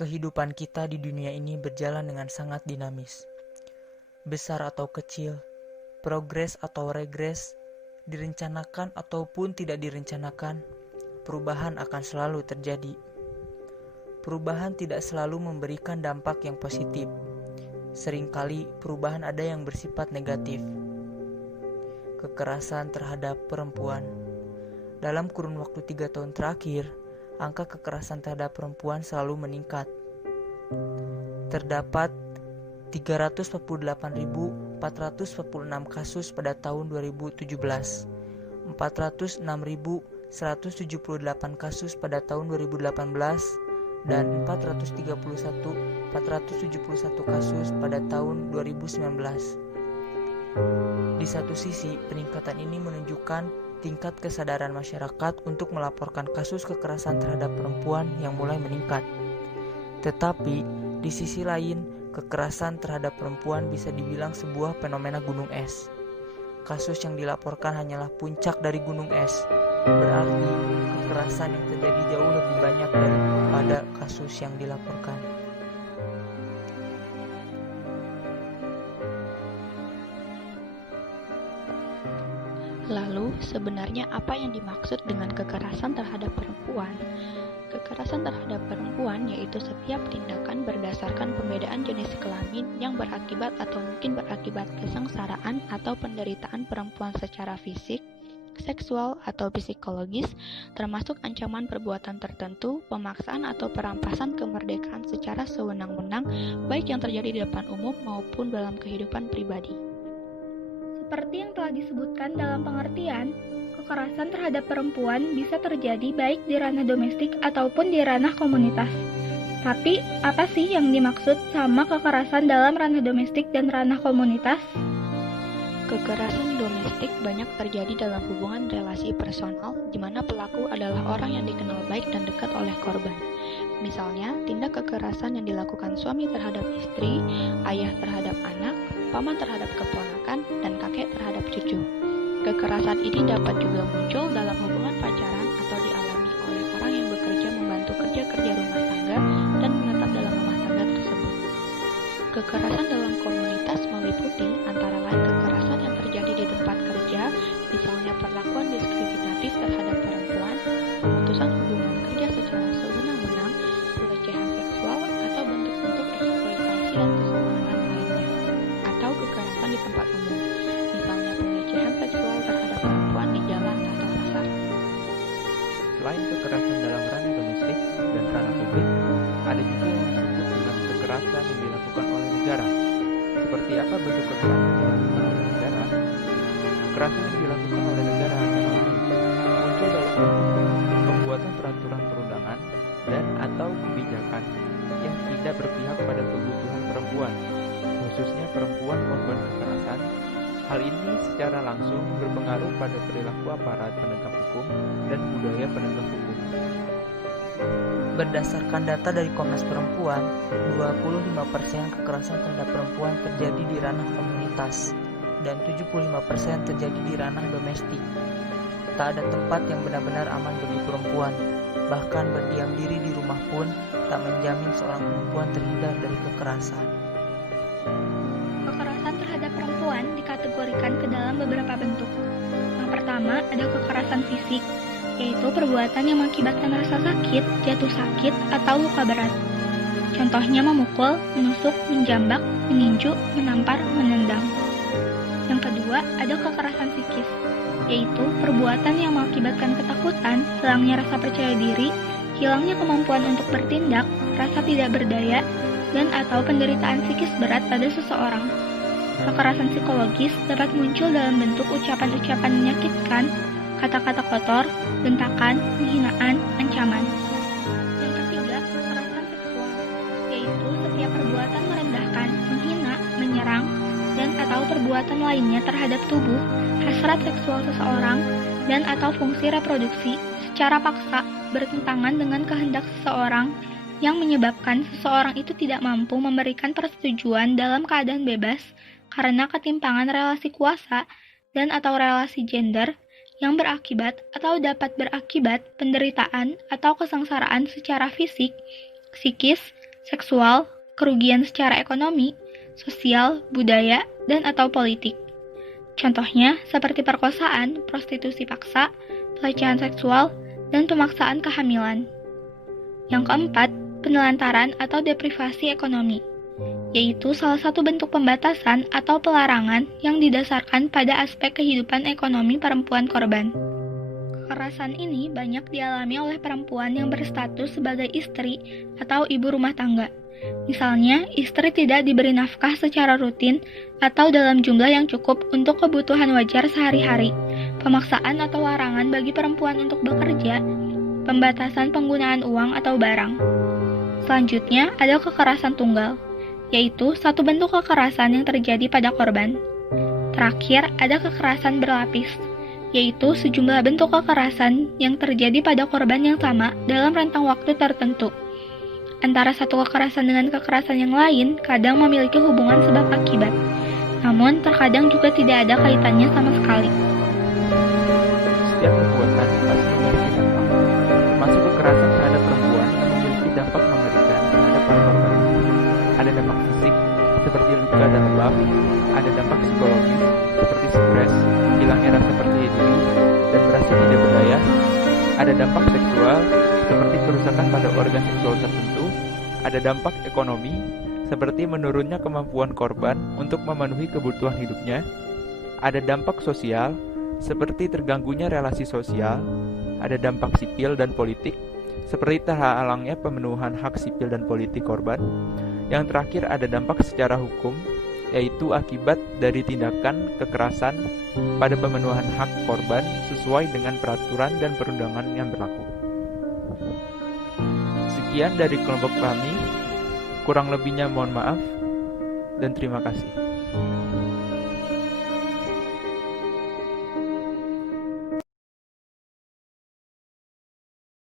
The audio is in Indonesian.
Kehidupan kita di dunia ini berjalan dengan sangat dinamis. Besar atau kecil, progres atau regres, direncanakan ataupun tidak direncanakan, perubahan akan selalu terjadi. Perubahan tidak selalu memberikan dampak yang positif. Seringkali perubahan ada yang bersifat negatif. Kekerasan terhadap perempuan. Dalam kurun waktu 3 tahun terakhir, angka kekerasan terhadap perempuan selalu meningkat. Terdapat 348.446 kasus pada tahun 2017, 406.178 kasus pada tahun 2018, dan 431.471 kasus pada tahun 2019. Di satu sisi, peningkatan ini menunjukkan tingkat kesadaran masyarakat untuk melaporkan kasus kekerasan terhadap perempuan yang mulai meningkat. Tetapi, di sisi lain, kekerasan terhadap perempuan bisa dibilang sebuah fenomena gunung es. Kasus yang dilaporkan hanyalah puncak dari gunung es. Berarti, kekerasan yang terjadi jauh lebih banyak daripada kasus yang dilaporkan. Lalu, sebenarnya apa yang dimaksud dengan kekerasan terhadap perempuan? Kekerasan terhadap perempuan yaitu setiap tindakan berdasarkan pembedaan jenis kelamin yang berakibat atau mungkin berakibat kesengsaraan atau penderitaan perempuan secara fisik, seksual, atau psikologis, termasuk ancaman perbuatan tertentu, pemaksaan atau perampasan kemerdekaan secara sewenang-wenang, baik yang terjadi di depan umum maupun dalam kehidupan pribadi. Seperti yang telah disebutkan dalam pengertian, kekerasan terhadap perempuan bisa terjadi baik di ranah domestik ataupun di ranah komunitas. Tapi, apa sih yang dimaksud sama kekerasan dalam ranah domestik dan ranah komunitas? Kekerasan domestik banyak terjadi dalam hubungan relasi personal di mana pelaku adalah orang yang dikenal baik dan dekat oleh korban. Misalnya, tindak kekerasan yang dilakukan suami terhadap istri, ayah terhadap anak, paman terhadap keponakan, dan kakek terhadap cucu. Kekerasan ini dapat juga muncul dalam hubungan pacaran atau dialami oleh orang yang bekerja membantu kerja-kerja rumah tangga dan menetap dalam rumah tangga tersebut. Kekerasan dalam komunitas meliputi antara lain kekerasan yang terjadi di tempat kerja, misalnya perlakuan diskriminatif terhadap perempuan, pemutusan hubungan kerja secara sewenang-wenang, pelecehan seksual, atau bentuk-bentuk eksploitasi dan kesewenangan lainnya, atau kekerasan di tempat umum, misalnya pelecehan seksual terhadap perempuan di jalan atau pasar. Selain kekerasan dalam ranah domestik dan ranah publik, ada juga yang disebut dengan kekerasan yang dilakukan oleh negara. Seperti apa bentuk kekerasan yang dilakukan oleh negara? Kekerasan yang dilakukan oleh negara antara lain muncul dalam bentuk pembuatan peraturan perundangan dan atau kebijakan yang tidak berpihak pada kebutuhan perempuan, khususnya perempuan korban kekerasan. Hal ini secara langsung berpengaruh pada perilaku aparat penegak hukum dan budaya penegak hukum. Berdasarkan data dari Komnas Perempuan, 25% kekerasan terhadap perempuan terjadi di ranah komunitas dan 75% terjadi di ranah domestik. Tak ada tempat yang benar-benar aman bagi perempuan. Bahkan berdiam diri di rumah pun tak menjamin seorang perempuan terhindar dari kekerasan. Kekerasan terhadap perempuan dikategorikan ke dalam beberapa bentuk. Yang pertama, ada kekerasan fisik, yaitu perbuatan yang mengakibatkan rasa sakit, jatuh sakit, atau luka berat. Contohnya memukul, menusuk, menjambak, meninju, menampar, menendang. Yang kedua, ada kekerasan psikis, yaitu perbuatan yang mengakibatkan ketakutan, hilangnya rasa percaya diri, hilangnya kemampuan untuk bertindak, rasa tidak berdaya, dan atau penderitaan psikis berat pada seseorang. Kekerasan psikologis dapat muncul dalam bentuk ucapan-ucapan menyakitkan, kata-kata kotor, bentakan, penghinaan, ancaman. Yang ketiga, kekerasan seksual, yaitu setiap perbuatan merendahkan, menghina, menyerang, dan atau perbuatan lainnya terhadap tubuh, hasrat seksual seseorang, dan atau fungsi reproduksi secara paksa bertentangan dengan kehendak seseorang yang menyebabkan seseorang itu tidak mampu memberikan persetujuan dalam keadaan bebas karena ketimpangan relasi kuasa dan atau relasi gender yang berakibat atau dapat berakibat penderitaan atau kesengsaraan secara fisik, psikis, seksual, kerugian secara ekonomi, sosial, budaya, dan atau politik. Contohnya seperti perkosaan, prostitusi paksa, pelecehan seksual, dan pemaksaan kehamilan. Yang keempat, penelantaran atau deprivasi ekonomi, yaitu salah satu bentuk pembatasan atau pelarangan yang didasarkan pada aspek kehidupan ekonomi perempuan korban. Kekerasan ini banyak dialami oleh perempuan yang berstatus sebagai istri atau ibu rumah tangga. Misalnya, istri tidak diberi nafkah secara rutin atau dalam jumlah yang cukup untuk kebutuhan wajar sehari-hari, pemaksaan atau larangan bagi perempuan untuk bekerja, pembatasan penggunaan uang atau barang. Selanjutnya, ada kekerasan tunggal, yaitu satu bentuk kekerasan yang terjadi pada korban. Terakhir, ada kekerasan berlapis, yaitu sejumlah bentuk kekerasan yang terjadi pada korban yang sama dalam rentang waktu tertentu. Antara satu kekerasan dengan kekerasan yang lain kadang memiliki hubungan sebab akibat, namun terkadang juga tidak ada kaitannya sama sekali. Setiap perbuatan pasti memiliki dampak, termasuk kekerasan terhadap perempuan yang memiliki dampak mengerikan terhadap para korban. Ada dampak fisik, seperti luka dan lebam, ada dampak psikologis, seperti stres, hilangnya rasa percaya diri, dan merasa tidak berdaya. Ada dampak seksual, seperti kerusakan pada organ seksual tertentu. Ada dampak ekonomi, seperti menurunnya kemampuan korban untuk memenuhi kebutuhan hidupnya. Ada dampak sosial, seperti terganggunya relasi sosial. Ada dampak sipil dan politik, seperti terhalangnya pemenuhan hak sipil dan politik korban. Yang terakhir ada dampak secara hukum, yaitu akibat dari tindakan kekerasan pada pemenuhan hak korban sesuai dengan peraturan dan perundangan yang berlaku. Sekian dari kelompok kami, kurang lebihnya mohon maaf, dan terima kasih.